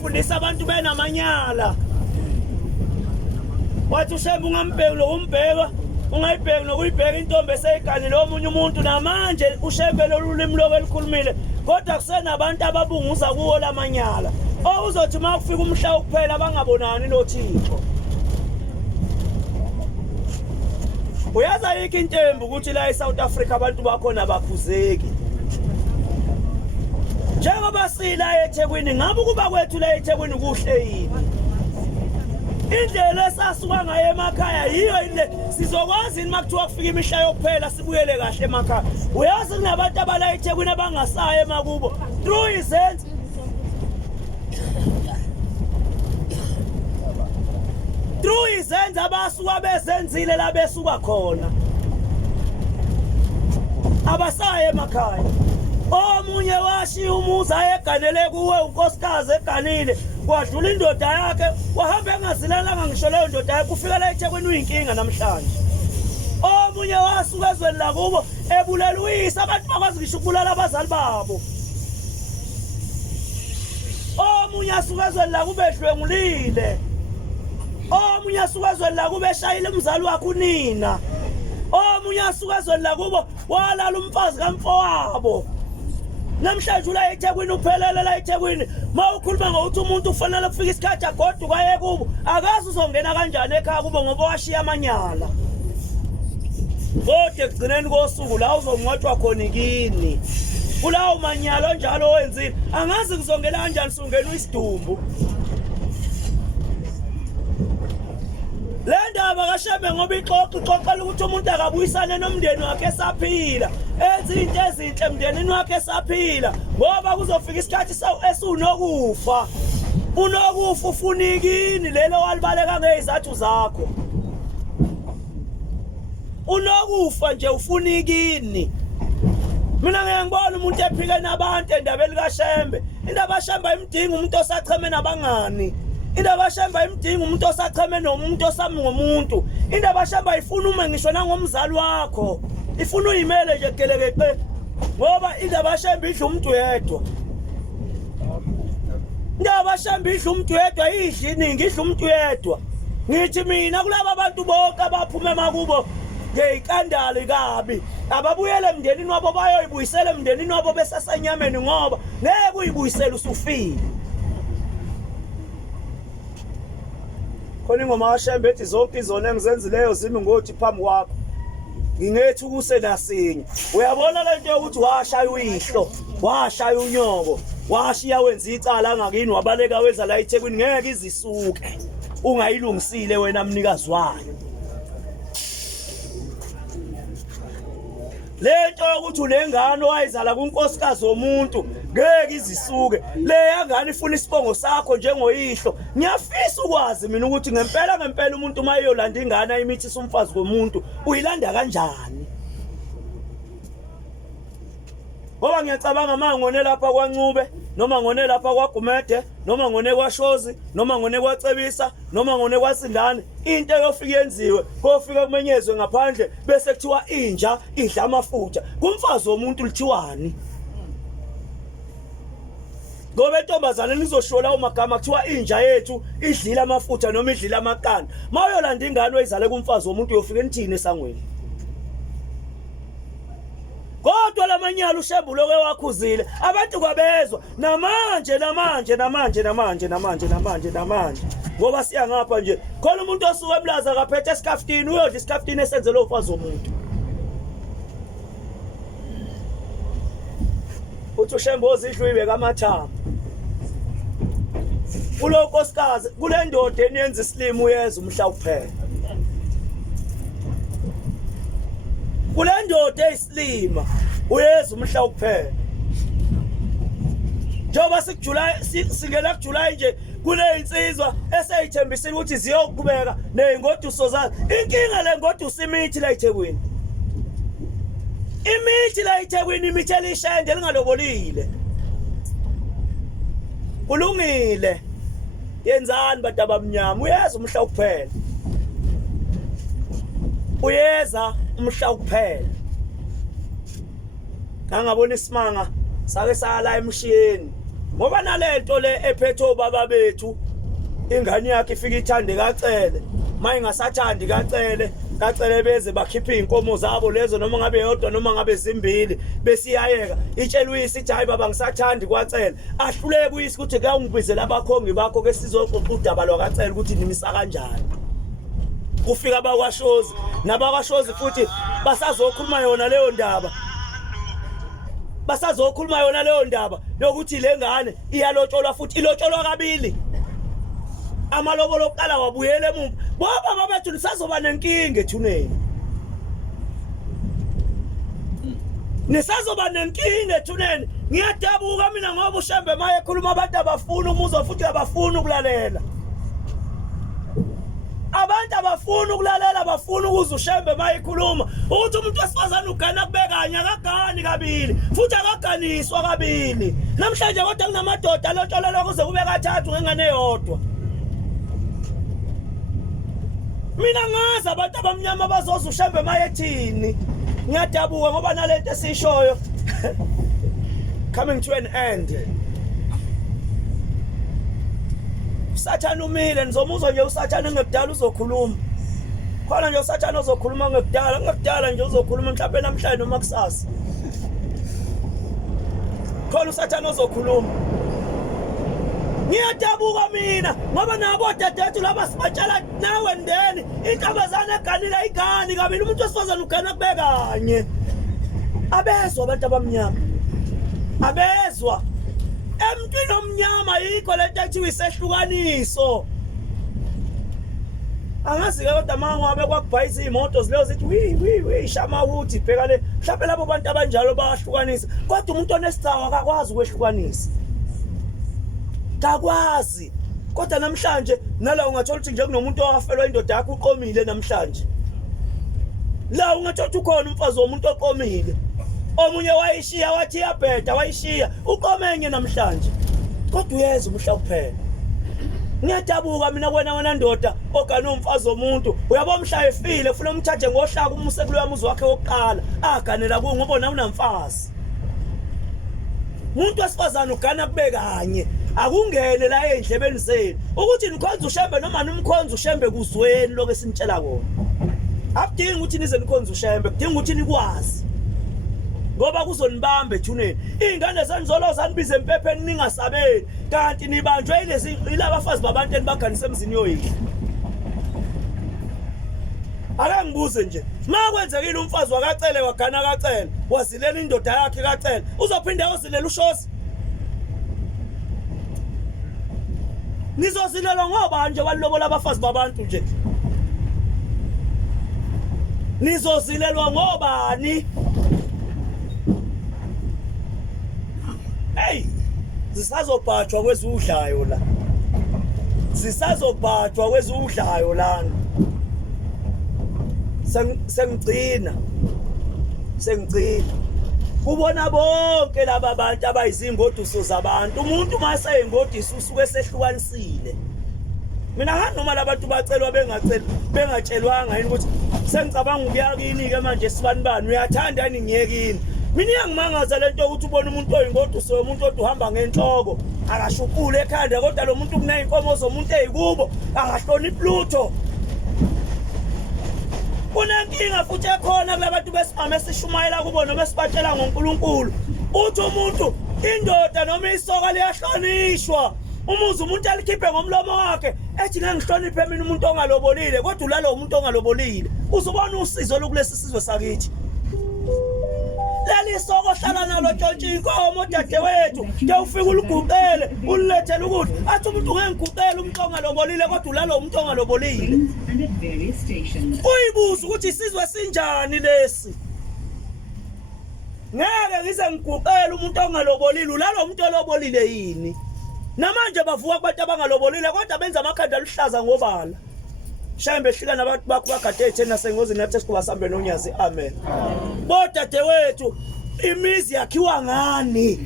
uyofundisa abantu benamanyala wathi ushembe ungambheki lo umbheka ungayibheki nokuyibheka intombi eseyiganile omunye umuntu namanje ushembe lolulimi lokho elikhulumile kodwa kusenabantu ababunguza kuwo lamanyala okuzothi uma kufika umhla wokuphela bangabonani noThixo. Uyaza yikho intembu ukuthi la eSouth Africa abantu bakhona baphuzeki njengoba sila eThekwini ngabe kuba kwethu la eThekwini kuhle yini indlela esasuka ngayo emakhaya yiyo ile sizokwazi uma kuthiwa kufika imihla yokuphela sibuyele kahle emakhaya. Uyazi kunabantu abala eThekwini abangasaya emakubo through izenzo izenzo abasuka bezenzile la besuka khona abasaya emakhaya. Omunye washiya umuzi ayeganele kuwe unkosikazi eganile kwadlula indoda yakhe wahamba engazilalanga ngisho leyo ndoda yakhe kufika la eThekwini uyinkinga namhlanje. Omunye wasuka ezweni lakubo ebulela uyise abantu bakwazi ngisho ukubulala abazali babo. Omunye asuka ezweni lakubo edlwengulile. Omunye asuka ezweni lakubo eshayile umzali wakhe unina. Omunye asuka ezweni lakubo walala umfazi kamfowabo. Namhlanje la eThekwini uphelele la eThekwini mawukhuluma ngokuthi umuntu ufanele kufika isikhathi agoduka aye kubo akazi uzongena kanjani ekhaya kubo ngoba washiya amanyala. Kodwa ekugcineni kosuku la uzongcwatshwa khona ikini kulawo manyala onjalo owenzile angazi kuzongena kanjani sungena isidumbu. Le ndaba kaShembe ngoba ixoxela ukuthi umuntu akabuyisane nomndeni wakhe esaphila enze into ezinhle emndenini wakhe esaphila ngoba kuzofika isikhathi esunokufa unokufa ufuna ikini lelo walibaleka ngezathu zakho unokufa nje ufuna ikini. Mina ngeke ngibone umuntu ephike nabantu endabeni kaShembe. Indaba kaShembe imdinga umuntu osacheme nabangani. Indaba kaShembe imdinga umuntu osacheme nomuntu osami ngomuntu. Indaba kaShembe ifuna uma ngisho nangomzali wakho ifuna uyimele nje geleke ngoba indaba kaShembe idla umuntu yedwa. Indaba kaShembe idla umuntu yedwa idla iningi idla umuntu yedwa. Ngithi mina kulabo abantu bonke abaphuma emakubo ngeyikandali kabi ababuyele emndenini wabo bayoyibuyisela emndenini wabo besasenyameni ngoba ngeke uyibuyisela usufile. Khona ingoma kaShembe ethi zonke izona engizenzileyo zimi ngothi phambi kwakho ngingethi ukusenasinye. Uyabona lento yokuthi washaya uyihlo washaya unyoko washiya wenza icala ngakini wabaleka weza la eThekwini ngeke izisuke ungayilungisile wena mnikazi wayo. Lento yokuthi unengane wayizala kunkosikazi womuntu ngeke izisuke le yangane ifuna isibongo sakho njengoyihlo. Ngiyafisa ukwazi mina ukuthi ngempela umuntu mayeyolanda ingane ayimithi umfazi komuntu uyilanda kanjani ngoba ngiyacabanga mangone lapha kwaNcube noma ngone lapha kwaGumede noma ngone kwaShozi noma ngone kwaCebisa noma ngone kwaSindane into yofika yenziwe kofika kumenyezwe ngaphandle bese kuthiwa inja idla amafutha kumfazi womuntu lithiwani ngoba intombazane lizoshola umagama kuthiwa inja yethu idlila amafutha noma idlila amaqanda mawuyolanda ingane oyizale kumfazi womuntu uyofika enithini esangweni. Kodwa lamanyala uShembe lokho wakhuzile abantu kwabezwa namanje ngoba siya ngapha nje khona umuntu osuka eBlaza akaphethe iskaftini uyodla iskaftini esenzele umfazi womuntu. Uthi uShembe ozidlwa ibeka amathambo kulo nkosikazi kule ndoda eniyenza isilimo uyeza umhla uphela kule ndoda eyisilima uyeza umhla uphela njoba sikuJuly singena kuJuly nje kule insizwa eseyithembisile ukuthi ziyoqhubeka nezingoduso zazo. Inkinga le ngoduso imithi la eThekwini imithi elishende lingalobolile kulungile yenzani bantu abamnyama uyeza umhla uphela uyeza umhla uphela. Ngangabona isimanga sake sala emshiyeni ngoba nalento le ephethe baba bethu ingane yakhe ifika ithande kacele mayingasathandi kacele beze bakhiphe inkomo zabo lezo noma ngabe yodwa noma ngabe zimbili besiyayeka itshela uyisithi hayi baba ngisathandi kwacele ahluleke uyisi ukuthi ke ungibizela abakhongi bakho ke sizoxoxa udaba lwakacele ukuthi nimisa kanjani kufika abakwashozi nabakwashozi futhi basazokhuluma yona leyo ndaba yokuthi le ngane iyalotsholwa futhi ilotsholwa kabili amalobolo oqala wabuyele emumva baba bethu nisazoba nenkinga ethuneni ngiyadabuka mina ngoba uShembe maye ekhuluma abantu abafuna umuzwa futhi abafuna ukulalela abafuna ukuza uShembe maye ekhuluma ukuthi umuntu wesifazane ugana kubekanye akagani kabili futhi akaganiswa kabili namhlanje kodwa kunamadoda alotsholela kuze kube kathathu ngengane eyodwa. Mina ngazi abantu abamnyama bazoza uShembe maye ethini ngiyadabuka ngoba nalento esishoyo coming to an end. Usathana umile nizomuzwa nje usathana ngekudala uzokhuluma khona nje usathana uzokhuluma ngekudala nje uzokhuluma mhlawumbe namhlanje noma kusasa khona usathana uzokhuluma. Ngiyadabuka mina ngoba nabo dadethu laba sibatshela nawe ndeni intombazane eganile igani kabili umuntu wesifazane ugana kubekanye abezwa abantu abamnyama abezwa emntwini omnyama yikho lento ethiwa isehlukaniso angazi ke kodwa mangabe kwakubhayisa imoto zileyo zithi wi shama ukuthi bheka le mhlawumbe labo bantu abanjalo bayahlukanisa kodwa umuntu onesithawa akakwazi ukwehlukanisa kakwazi kodwa namhlanje nala ungathola ukuthi nje kunomuntu owafelwa indoda yakhe uqomile namhlanje la ungathola ukuthi ukhona umfazi womuntu oqomile omunye wayishiya wathi yabheda wayishiya uqomenye namhlanje kodwa uyeza umhla kuphela. Ngiyadabuka mina wena ndoda ogana umfazi womuntu uyabona umhla efile ufuna umthathe ngohlaka umuse kuloya muzi wakhe wokuqala aganela kuwo ngoba nawe unamfazi umuntu wesifazane ugana kubekanye akungene la endlebeni zenu ukuthi nikhonza uShembe noma nimkhonza uShembe kuzweni lokho esimtshela kona akudingi ukuthi nize nikhonza uShembe kudinga ukuthi nikwazi ngoba kuzonibamba ethuneni ingane zanizoloza nibize empepheni ningasabeli kanti nibanjwe ilabafazi babantu enibaganisa emzini yoyini. Ake ngibuze nje makwenzekile umfazi wakacele wagana kacele wazilela indoda yakhe kacele uzophinda yozilela uShosi nizozilela ngoba nje walobola abafazi babantu nje nizozilelwa ngobani? Hey zisazobhathwa kwezudlayo la lana sengigcina kubona bonke laba bantu abayizingodiso zabantu umuntu mase ingodiso usuke sehlukanisile. Mina ngani noma labantu bacelwa bengatshelwanga yini ukuthi sengicabanga ukuya kini ke manje sibanibani uyathanda yini ngiyekini. Mina iyangimangaza lento ukuthi ubone umuntu oyingodiso umuntu odwa uhamba ngenhloko akashukule ekhanda kodwa lo muntu kuneyinkomo zomuntu ezikubo angahloniphi lutho. Kunenkinga futhi ekhona kulabantu besimame esishumayela kubo noma esibatshela ngoNkulunkulu uthi umuntu indoda noma isoka liyahlonishwa umuzi umuntu alikhiphe ngomlomo wakhe ethi ngihloniphe mina umuntu ongalobolile kodwa ulalo umuntu ongalobolile uzobona usizo lokulesi sizwe sakithi. Leli soko hlala nalo tshontsha inkomo dadewethu ngiyofika uluguqele ulilethele ukuthi athi umuntu ngengiguqele umuntu ongalobolile kodwa ulalo umuntu ongalobolile. Uyibuza ukuthi isizwe sinjani lesi ngeke ngize ngiguqele umuntu ongalobolile ulalo umuntu olobolile yini. Namanje bavuka abantu abangalobolile kodwa benza amakhanda aluhlaza ngobala. Shembe hlika nabantu bakho bagade ethena sengozini nathi sikuba sambe nonyazi amen. Bodadewethu imizi yakhiwa ngani?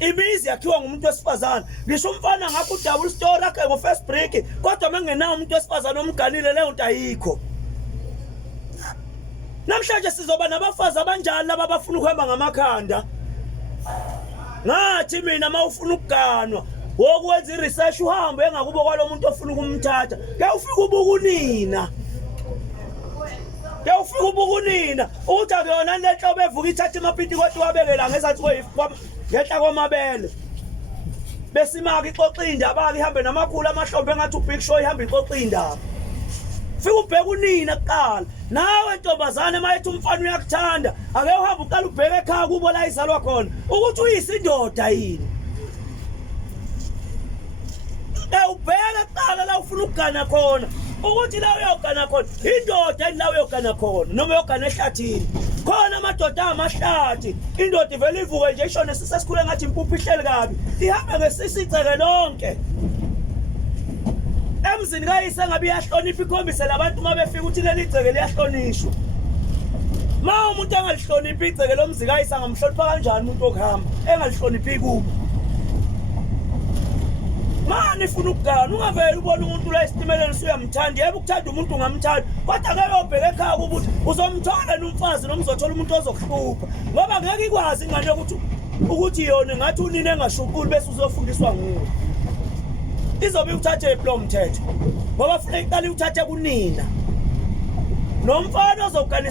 Imizi yakhiwa ngumuntu wesifazane. Ngisho umfana ngakho udouble story akhe ngo first break kodwa mengenawo umuntu wesifazane omganile leyo nto ayikho. Namhlanje sizoba nabafazi abanjani laba abafuna ukuhamba ngamakhanda. ngathi mina mawufuna ukuganwa wokwenza iresearch uhambe engakubo kwalomuntu ofuna ukumthatha kuyafika ubukunina kuyafika ubukunina uthi akuyona lenhlobo evuka ithatha emapiti kodwa wabekela ngesathi ngehla kwamabele besimaka ixoxa indaba ihambe namakhulu amahlombe engathi uBig Show ihamba ixoxa indaba fika ubheka unina kuqala nawe ntombazane mayethi umfana uyakuthanda ake uhamba uqala ubheke ekhaya kubo la izalwa khona ukuthi uyisindoda yini ubheke kuqala la ufuna ukugana khona ukuthi la uyogana khona indoda la uyogana khona noma uyogana ehlathini khona amadoda amahlathi indoda ivele ivuke nje ishone sisesikhule ngathi impuphu ihleli kabi ihamba ngesisiceke lonke emzini kayise ngabe iyahlonipha ikhombise labantu mabefika ukuthi leli gceke liyahlonishwa ma umuntu angalihloniphi igceke lomzi kayise angamhlonipha kanjani umuntu okuhamba engalihloniphi kubo mani ufuna ukugana ungaveli ubona umuntu la esitimeleni suyamthanda yebo ukuthanda umuntu ungamthanda kodwa ngeke ubheke ekhaya ukuthi uzomthola nomfazi noma uzothola umuntu ozokuhlupha ngoba ngeke ikwazi ingane ukuthi yona ngathi unini engashuquli bese uzofundiswa nguwe izobe uthathe iplo mthetho ngoba funeka iqale uthathe kunina nomfana ozogana